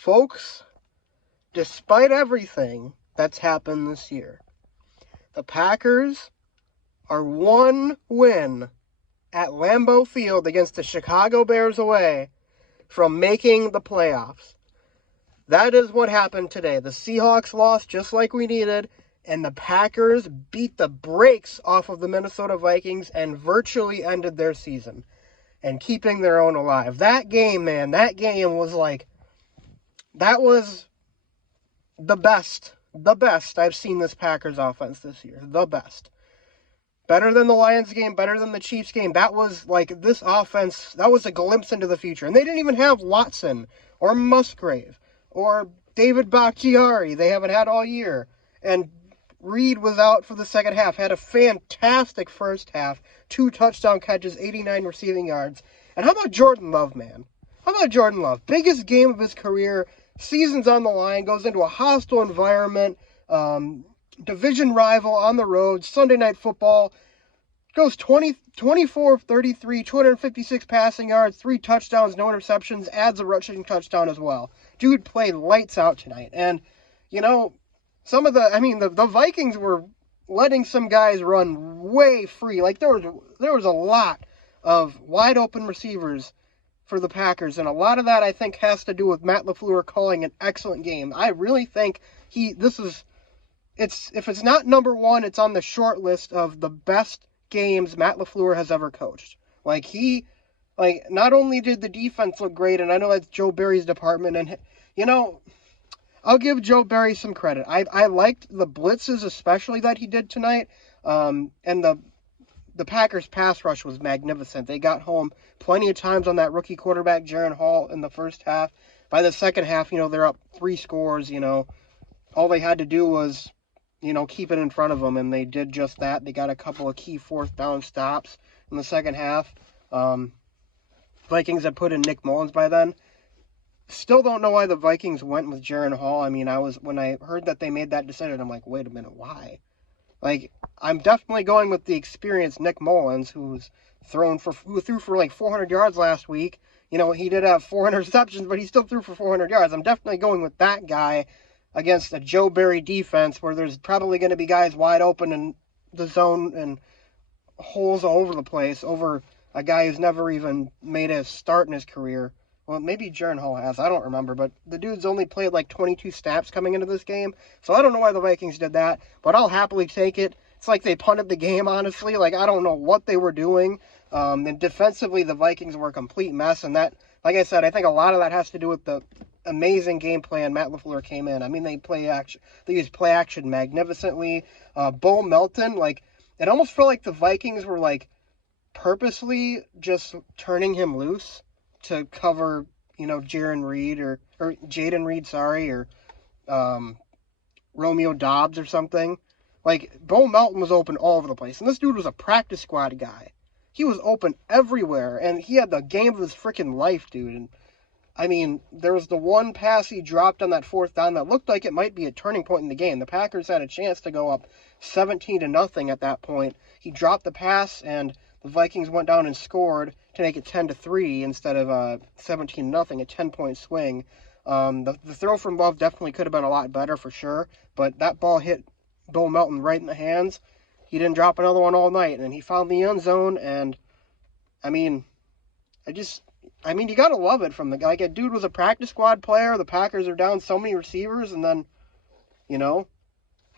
Folks, despite everything that's happened this year, the Packers are one win at Lambeau Field against the Chicago Bears away from making the playoffs. That is what happened today. The Seahawks lost just like we needed, and the Packers beat the brakes off of the Minnesota Vikings and virtually ended their season and keeping their own alive. That game, man, was like, that was the best I've seen this Packers offense this year. The best. Better than the Lions game, better than the Chiefs game. That was like this offense, that was a glimpse into the future. And they didn't even have Watson or Musgrave or David Bakhtiari. They haven't had all year. And Reed was out for the second half. Had a fantastic first half. 2 touchdown catches, 89 receiving yards. And how about Jordan Love, man? How about Jordan Love? Biggest game of his career. Season's on the line. Goes into a hostile environment. Division rival on the road. Sunday Night Football. Goes 24 of 33, 256 passing yards, 3 touchdowns, no interceptions, adds a rushing touchdown as well. Dude played lights out tonight. And, you know, the Vikings were letting some guys run way free. Like, there was a lot of wide open receivers for the Packers. And a lot of that, I think, has to do with Matt LaFleur calling an excellent game. I really think if it's not number one, it's on the short list of the best games Matt LaFleur has ever coached. Not only did the defense look great, and I know that's Joe Barry's department, and, you know, I'll give Joe Barry some credit. I liked the blitzes, especially that he did tonight, and the Packers pass rush was magnificent. They got home plenty of times on that rookie quarterback, Jaren Hall, in the first half. By the second half, they're up 3 scores, all they had to do was, keep it in front of them, and they did just that. They got a couple of key 4th down stops in the second half. Vikings had put in Nick Mullins by then. Still don't know why the Vikings went with Jaren Hall. When I heard that they made that decision, I'm like, wait a minute, why? I'm definitely going with the experienced Nick Mullins, who threw for like 400 yards last week. He did have 4 interceptions, but he still threw for 400 yards. I'm definitely going with that guy against a Joe Barry defense where there's probably going to be guys wide open in the zone and holes all over the place over a guy who's never even made a start in his career. Well, maybe Jaren Hall has. I don't remember. But the dude's only played like 22 snaps coming into this game. So I don't know why the Vikings did that. But I'll happily take it. It's like they punted the game, honestly. I don't know what they were doing. And defensively, the Vikings were a complete mess. And that, like I said, I think a lot of that has to do with the amazing game plan Matt LaFleur came in. They used play action magnificently. Bo Melton, it almost felt like the Vikings were purposely just turning him loose to cover, Jaden Reed, or Romeo Dobbs or something. Bo Melton was open all over the place. And this dude was a practice squad guy. He was open everywhere. And he had the game of his freaking life, dude. And there was the one pass he dropped on that 4th down that looked like it might be a turning point in the game. The Packers had a chance to go up 17-0 at that point. He dropped the pass, and the Vikings went down and scored to make it 10-3 instead of 17-0, a 10-point swing. The throw from Love definitely could have been a lot better for sure, but that ball hit Bo Melton right in the hands. He didn't drop another one all night, and he found the end zone, and you gotta love it from the guy. A dude was a practice squad player. The Packers are down so many receivers, and then,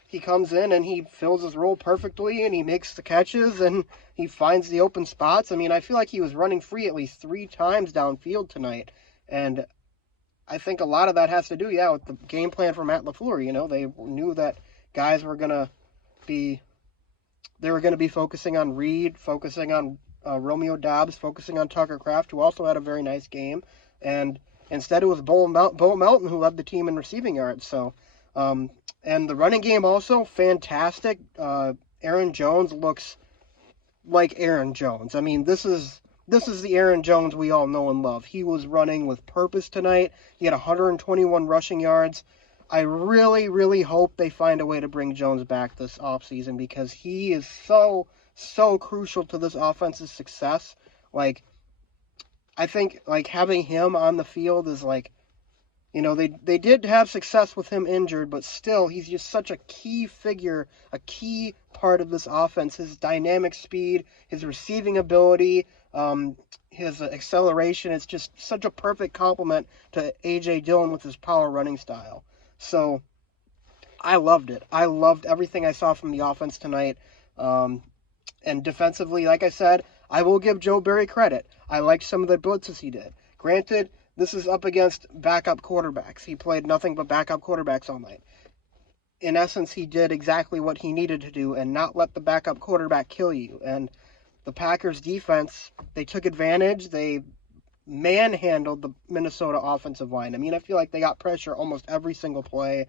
he comes in and he fills his role perfectly, and he makes the catches, and he finds the open spots. I feel like he was running free at least 3 times downfield tonight, and I think a lot of that has to do, with the game plan for Matt LaFleur. They knew that guys were gonna be focusing on Reed, focusing on Romeo Dobbs, focusing on Tucker Kraft, who also had a very nice game. And instead it was Bo Melton who led the team in receiving yards. So, and the running game also, fantastic. Aaron Jones looks like Aaron Jones. This is the Aaron Jones we all know and love. He was running with purpose tonight. He had 121 rushing yards. I really, really hope they find a way to bring Jones back this offseason because he is so crucial to this offense's success. I think having him on the field is You know, they did have success with him injured, but still, he's just such a key figure, a key part of this offense. His dynamic speed, his receiving ability, his acceleration. It's just such a perfect complement to A.J. Dillon with his power running style. So I loved it. I loved everything I saw from the offense tonight. And defensively, like I said, I will give Joe Barry credit. I liked some of the blitzes he did. Granted, this is up against backup quarterbacks. He played nothing but backup quarterbacks all night. In essence, he did exactly what he needed to do and not let the backup quarterback kill you. And the Packers defense, they took advantage. They manhandled the Minnesota offensive line. I mean, I feel like they got pressure almost every single play.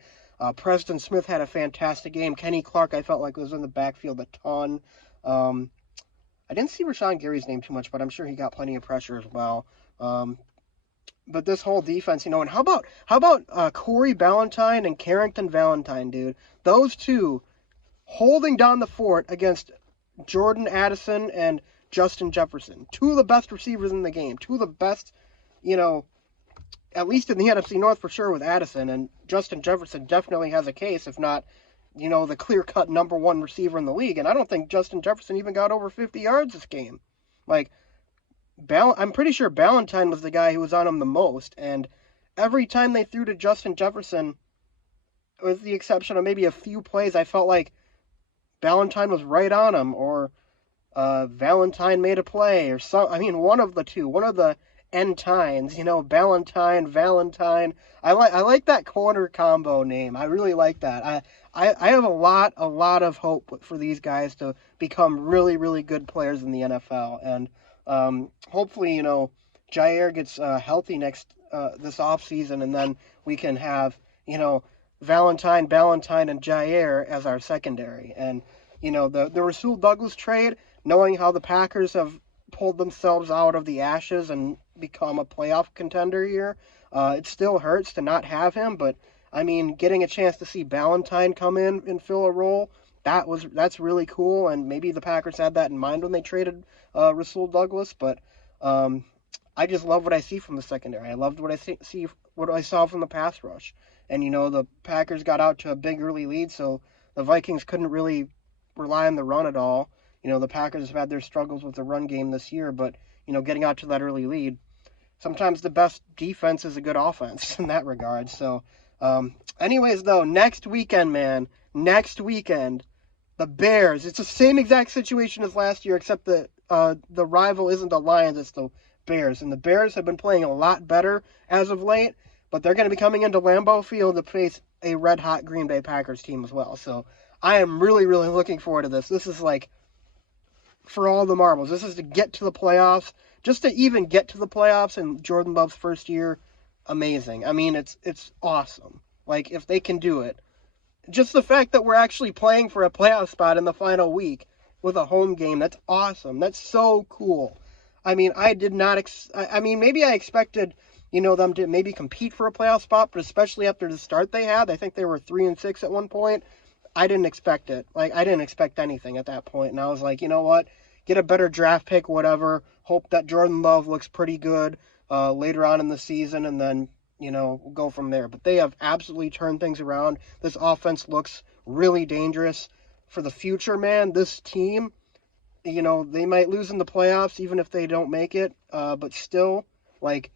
Preston Smith had a fantastic game. Kenny Clark, I felt like, was in the backfield a ton. I didn't see Rashawn Gary's name too much, but I'm sure he got plenty of pressure as well. But this whole defense, you know, and how about Corey Ballantyne and Carrington Valentine, dude? Those two holding down the fort against Jordan Addison and Justin Jefferson. Two of the best receivers in the game. Two of the best, you know, at least in the NFC North for sure with Addison. And Justin Jefferson definitely has a case, if not, you know, the clear-cut number one receiver in the league. And I don't think Justin Jefferson even got over 50 yards this game. Like, I'm pretty sure Ballantyne was the guy who was on him the most, and every time they threw to Justin Jefferson, with the exception of maybe a few plays, I felt like Ballantyne was right on him, or Valentine made a play, or one of the two, one of the N-tines, you know, Ballantyne, Valentine. I like that corner combo name. I really like that. I have a lot of hope for these guys to become really, really good players in the NFL, and hopefully, you know, Jair gets healthy this offseason, and then we can have, you know, Valentine, and Jair as our secondary. And, you know, the Rasul Douglas trade, knowing how the Packers have pulled themselves out of the ashes and become a playoff contender here, it still hurts to not have him, but, I mean, getting a chance to see Ballantyne come in and fill a role, that's really cool, and maybe the Packers had that in mind when they traded Rasul Douglas, but I just love what I see from the secondary. I loved what I saw from the pass rush. And, you know, the Packers got out to a big early lead, so the Vikings couldn't really rely on the run at all. You know, the Packers have had their struggles with the run game this year, but, you know, getting out to that early lead, sometimes the best defense is a good offense in that regard. So, anyways, though, next weekend, the Bears, it's the same exact situation as last year, except the rival isn't the Lions, it's the Bears. And the Bears have been playing a lot better as of late, but they're going to be coming into Lambeau Field to face a red-hot Green Bay Packers team as well. So I am really, really looking forward to this. This is like for all the marbles. This is to get to the playoffs. Just to even get to the playoffs in Jordan Love's first year, amazing. I mean, it's awesome. Like, if they can do it. Just the fact that we're actually playing for a playoff spot in the final week with a home game, that's awesome. That's so cool. I mean, I did not maybe I expected, you know, them to maybe compete for a playoff spot, but especially after the start they had, I think they were 3-6 at one point. I didn't expect it. Like, I didn't expect anything at that point. And I was like, you know what? Get a better draft pick, whatever. Hope that Jordan Love looks pretty good later on in the season, and then, you know, go from there. But they have absolutely turned things around. This offense looks really dangerous for the future, man. This team, you know, they might lose in the playoffs even if they don't make it. But still, like,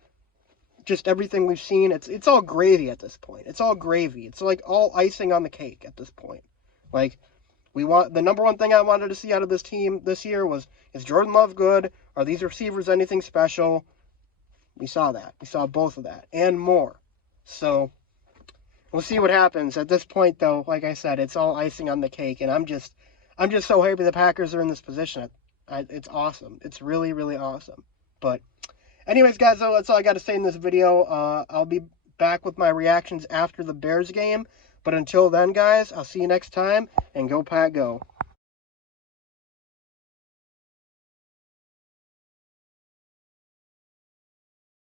just everything we've seen, it's all gravy at this point. It's all gravy. It's like all icing on the cake at this point. Like, the number one thing I wanted to see out of this team this year was, is Jordan Love good? Are these receivers anything special? We saw that. We saw both of that and more. So we'll see what happens. At this point, though, like I said, it's all icing on the cake, and I'm just so happy the Packers are in this position. It's awesome. It's really, really awesome. But anyways, guys, that's all I got to say in this video. I'll be back with my reactions after the Bears game. But until then, guys, I'll see you next time, and go Pack, go.